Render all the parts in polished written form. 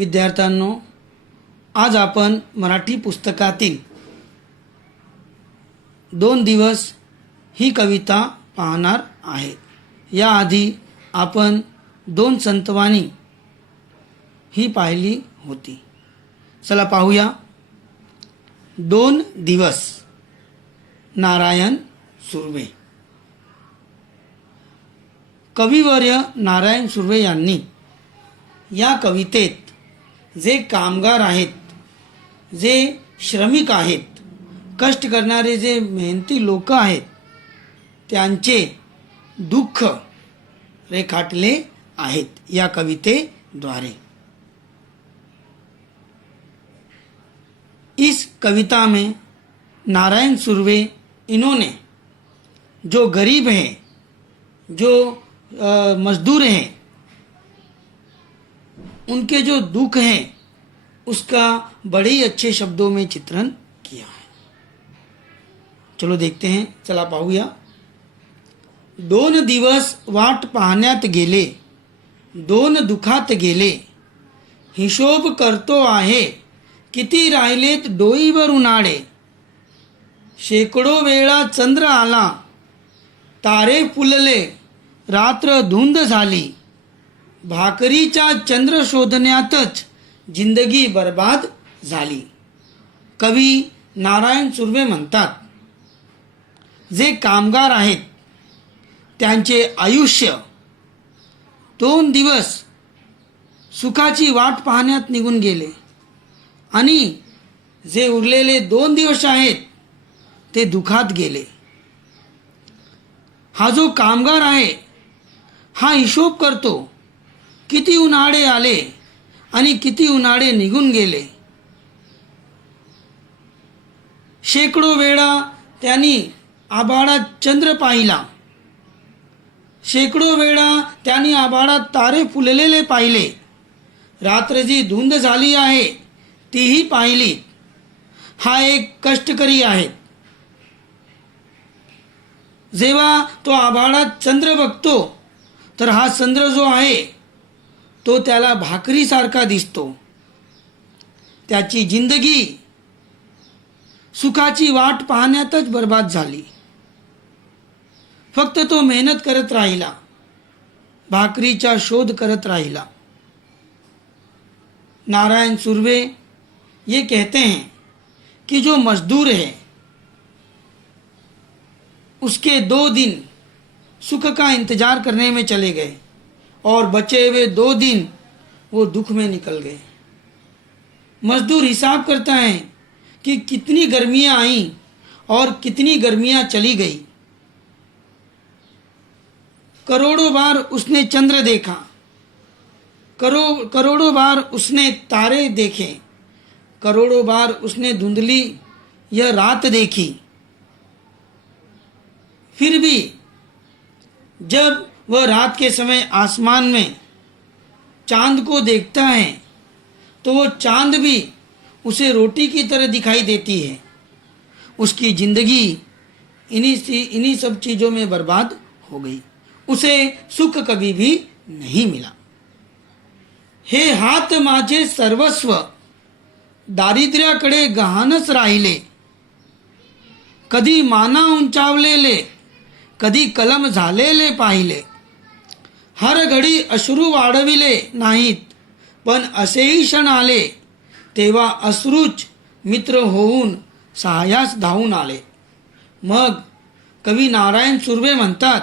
विद्यार्थ्यांनो, आज आपण मराठी पुस्तकातील 2 दिवस ही कविता पाहणार आहे. याआधी आपण 2 संतवाणी ही पाहिली होती. चला पाहूया. 2 दिवस, नारायण सुर्वे. कविवर्य नारायण सुर्वे यांनी या कवितेत जे कामगार आहेत, जे श्रमिक आहेत, कष्ट करणारे जे मेहनती लोक आहेत, त्यांचे दुःख रेखाटले आहेत या कवितेद्वारे. इस कविता में नारायण सुर्वे इन्होंने जो गरीब हैं, जो मजदूर हैं, उनके जो दुख हैं उसका बड़े ही अच्छे शब्दों में चित्रण किया है. चलो देखते हैं. चला पाहूया. 2 दिवस वाट पाहण्यात गेले, 2 दुखात गेले, हिशोब करतो आहे, किती राहिलेत डोईवर उन्हाळे. शेकडो वेळा चंद्र आला, तारे फुलले, रात्र धुंद झाली. भाकरीच्या चंद्र शोधण्यातच जिंदगी बर्बाद झाली. कवी नारायण सुर्वे म्हणतात, जे कामगार आहेत त्यांचे आयुष्य 2 दिवस सुखाची वाट पाहण्यात निघून गेले आणि जे उरलेले 2 दिवस आहेत ते दुखात गेले. हा जो कामगार आहे हा हिशोब करतो, किती उन्हाळे आले आणि किती उन्हाळे निघून गेले. शेकडो वेळा त्यांनी आभाळात चंद्र पाहिला, शेकडो वेळा त्यांनी आभाळात तारे फुललेले पाहिले, रात्र जी धुंद झाली आहे तीही पाहिली. हा एक कष्टकरी आहे. जेव्हा तो आभाळात चंद्र बघतो तर हा चंद्र जो आहे तो त्याला भाकरीसारखा दिसतो. त्याची जिंदगी सुखाची वाट पाहण्यातच बर्बाद झाली. फक्त तो मेहनत करत राहिला, भाकरीचा शोध करत राहिला. नारायण सुर्वे ये कहते हैं कि जो मजदूर है उसके 2 दिन सुख का इंतजार करने में चले गए और बचे हुए 2 दिन वो दुख में निकल गए. मजदूर हिसाब करता है कि कितनी गर्मियां आई और कितनी गर्मियां चली गई. करोड़ों बार उसने चंद्र देखा, करोड़ों बार उसने तारे देखे, करोड़ों बार उसने धुंधली यह रात देखी. फिर भी जब वह रात के समय आसमान में चांद को देखता है तो वो चांद भी उसे रोटी की तरह दिखाई देती है. उसकी जिंदगी इन्हीं सब चीज़ों में बर्बाद हो गई. उसे सुख कभी भी नहीं मिला. हे हात माझे सर्वस्व, दारिद्र्याकडे गहाणच राहिले. कधी माना उंचावलेले, कधी कलम झालेले पाहिले. हर घडी अश्रू वाढविले नाहीत, पण असेही क्षण आले तेव्हा अश्रूच मित्र होऊन सहाय्यास धावून आले. मग कवी नारायण सुर्वे म्हणतात,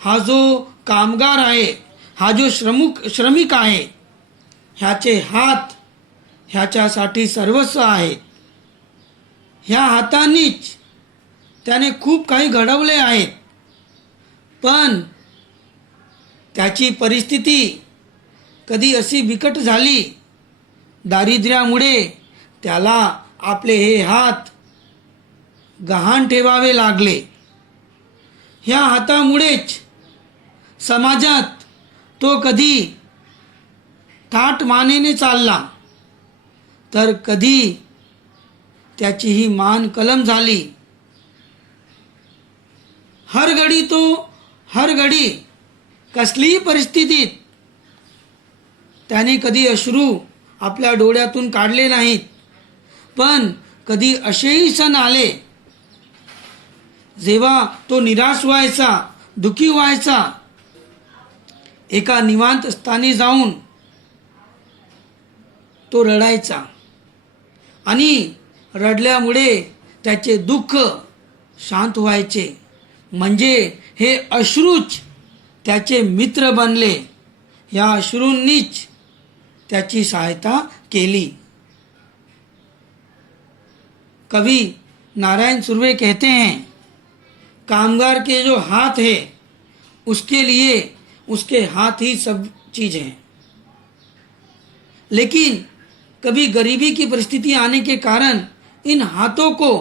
हा जो कामगार आहे, हा जो श्रमिक आहे, ह्याचे हात ह्याच्यासाठी सर्वस्व आहेत. ह्या हातांनीच त्याने खूप काही घडवले आहेत, पण त्याची परिस्थिती कधी अशी बिकट झाली, दारिद्र्यामुळे त्याला आपले हे हात गहाण ठेवावे लागले. ह्या हातामुळेच समाजात तो कधी थाट मानेने चालला, तर कधी त्याची ही मान कलम झाली. हर घडी कसलीही परिस्थितीत त्याने कधी अश्रू आपल्या डोळ्यातून काढले नाहीत. पण कधी असेही सण आले जेव्हा तो निराश व्हायचा, दुःखी व्हायचा. एका निवांत स्थानी जाऊन तो रडायचा आणि रडल्यामुळे त्याचे दुःख शांत व्हायचे. म्हणजे हे अश्रूच त्याचे मित्र बनले. या अश्रूंनीच त्याची सहायता केली. कवि नारायण सुर्वे कहते हैं, कामगार के जो हाथ है उसके लिए उसके हाथ ही सब चीज़ है. लेकिन कभी गरीबी की परिस्थिति आने के कारण इन हाथों को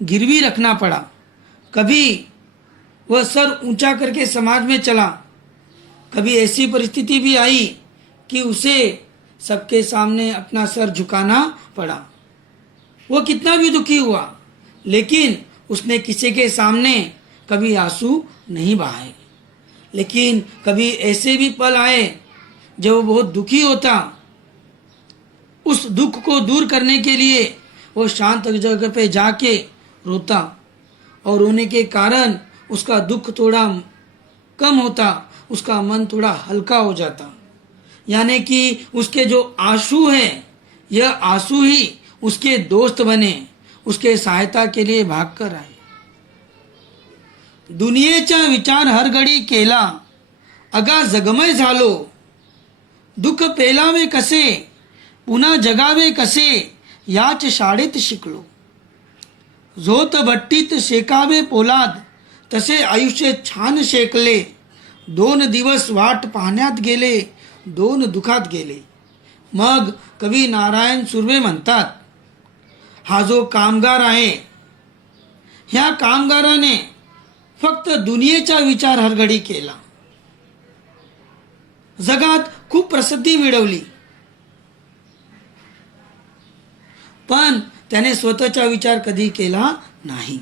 गिरवी रखना पड़ा. कभी वह सर ऊंचा करके समाज में चला. कभी ऐसी परिस्थिति भी आई कि उसे सबके सामने अपना सर झुकाना पड़ा. वो कितना भी दुखी हुआ लेकिन उसने किसी के सामने कभी आंसू नहीं बहाए. लेकिन कभी ऐसे भी पल आए जब वो बहुत दुखी होता. उस दुख को दूर करने के लिए वो शांत जगह पे जाके रोता और रोने के कारण उसका दुख थोड़ा कम होता, उसका मन थोड़ा हल्का हो जाता. यानी कि उसके जो आंसू हैं, यह आंसू ही उसके दोस्त बने, उसके सहायता के लिए भाग कर आए. दुनियेचा विचार हर घडी केला, अगा जगमय झालो. दुःख पेलावे कसे, पुन्हा जगावे कसे, याच शाळेत शिकलो. झोत भट्टीत शेकावे पोलाद, तसे आयुष्य छान शेकले. 2 दिवस वाट पाहण्यात गेले, 2 दुखात गेले. मग कवी नारायण सुर्वे म्हणतात, हा जो कामगार आहे, ह्या कामगाराने फक्त दुनियेचा विचार हरघडी केला. जगात खूप प्रसिद्धी मिळवली, पण त्याने स्वतःचा विचार कधी केला नाही.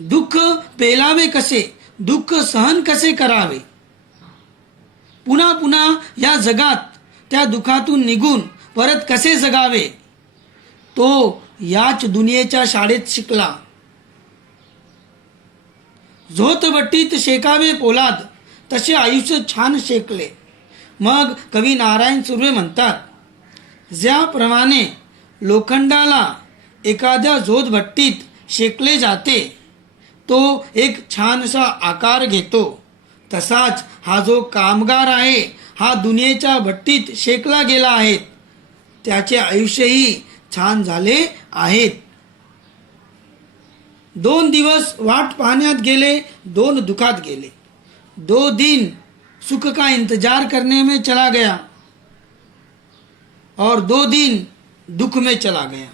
दुःख पेलावे कसे, दुःख सहन कसे करावे, पुन्हा पुन्हा या जगात त्या दुःखातून निघून परत कसे जगावे, तो याच दुनियेच्या शाळेत शिकला. झोतभट्टीत शेकावे पोलाद, तसे आयुष्य छान शेकले. मग कवी नारायण सुर्वे म्हणतात, ज्याप्रमाणे लोखंडाला एखाद्या झोतभट्टीत शेकले जाते, तो एक छानसा आकार घेतो, तसाच हा जो कामगार आहे, हा दुनियेच्या भट्टीत शेकला गेला आहे. त्याचे आयुष्यही छान झाले आहेत. 2 दिवस वाट पाहण्यात गेले, 2 दुखात गेले. 2 दिन सुख का इंतजार करने में चला गया और 2 दिन दुख में चला गया.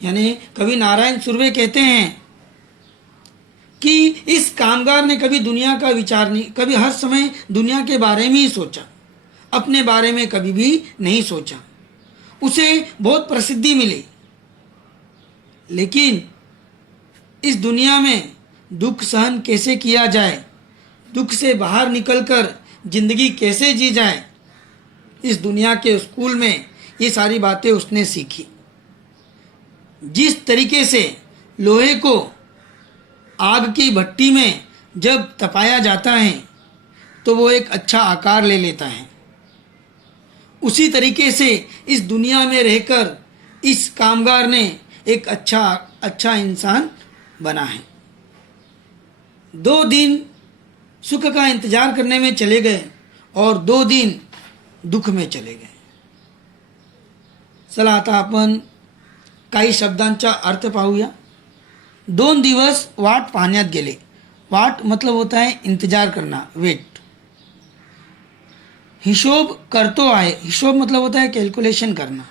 यानी कवि नारायण सुर्वे कहते हैं कि इस कामगार ने कभी दुनिया का विचार नहीं, कभी हर समय दुनिया के बारे में ही सोचा, अपने बारे में कभी भी नहीं सोचा. उसे बहुत प्रसिद्धि मिली, लेकिन इस दुनिया में दुख सहन कैसे किया जाए, दुख से बाहर निकलकर जिंदगी कैसे जी जाए, इस दुनिया के स्कूल में ये सारी बातें उसने सीखी. जिस तरीके से लोहे को आग की भट्टी में जब तपाया जाता है तो वो एक अच्छा आकार ले लेता है, उसी तरीके से इस दुनिया में रहकर इस कामगार ने एक अच्छा इंसान बना है. 2 दिन सुख का इंतजार करने में चले गए और 2 दिन दुःख में चले गए. चला आता आपण काही शब्दांचा अर्थ पाहूया. 2 दिवस वाट पाहण्यात गेले. वाट मतलब होता है इंतजार करना, वेट. हिशोब करतो आहे, हिशोब मतलब होता है कैलकुलेशन करना.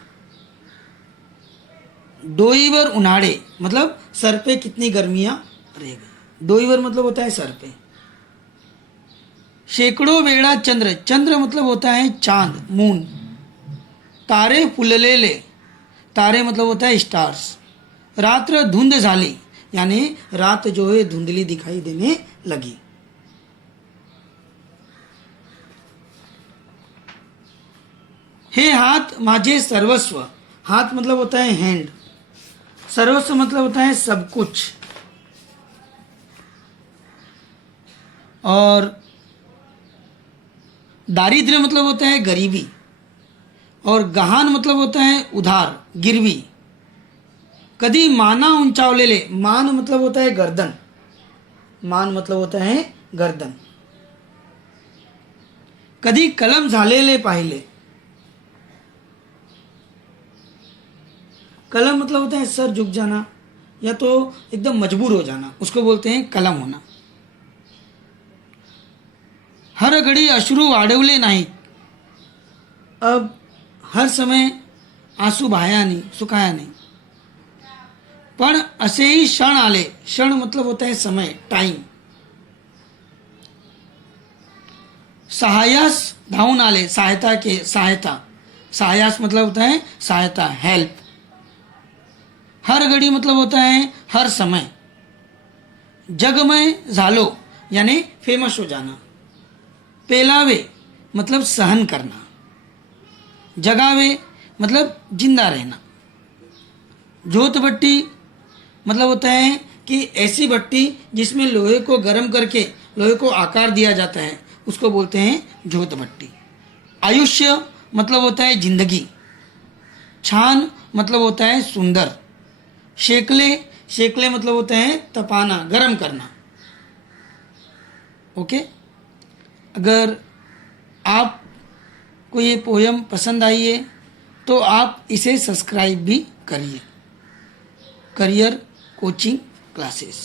डोईवर उन्हाळे मतलब सर पे कितनी गर्मियां रह गई. डोईवर मतलब होता है सर पे. शेकडो वेळा चंद्र, चंद्र मतलब होता है चांद, मून. तारे फुललेले, तारे मतलब होता है स्टार्स. रात्र धुंध झाली, यानी रात जो है धुंधली दिखाई देने लगी. हे हाथ माझे सर्वस्व, हाथ मतलब होता है हैंड, सर्वस्व मतलब होता है सब कुछ, और दारिद्र्य मतलब होता है गरीबी, और गहान मतलब होता है उधार, गिरवी। कदी माना उंचावलेले, मान मतलब होता है गर्दन, मान मतलब होता है गर्दन। कदी कलम झालेले पाहिले, कलम मतलब होता है सर झुक जाना या तो एकदम मजबूर हो जाना, उसको बोलते हैं कलम होना। हर घड़ी अश्रू वाढवले नाही, अब हर समय आंसू बहाया नहीं, सुखाया नहीं। पण असेही क्षण आले, क्षण मतलब होता है समय, टाइम। सहायास धावून आले, सहायता के, सहायता, सहायास मतलब होता है सहायता, हेल्प। हर घड़ी मतलब होता है हर समय। जगमय झालो यानी फेमस हो जाना। पेलावे मतलब सहन करना। जगावे मतलब जिंदा रहना। जोत भट्टी मतलब होता है कि ऐसी भट्टी जिसमें लोहे को गर्म करके लोहे को आकार दिया जाता है, उसको बोलते हैं जोत भट्टी। आयुष्य मतलब होता है जिंदगी। छान मतलब होता है सुंदर। शेकले, शेकले मतलब होता है तपाना, गर्म करना। ओके, अगर आपको ये पोयम पसंद आई है तो आप इसे सब्सक्राइब भी करिए। Career coaching classes.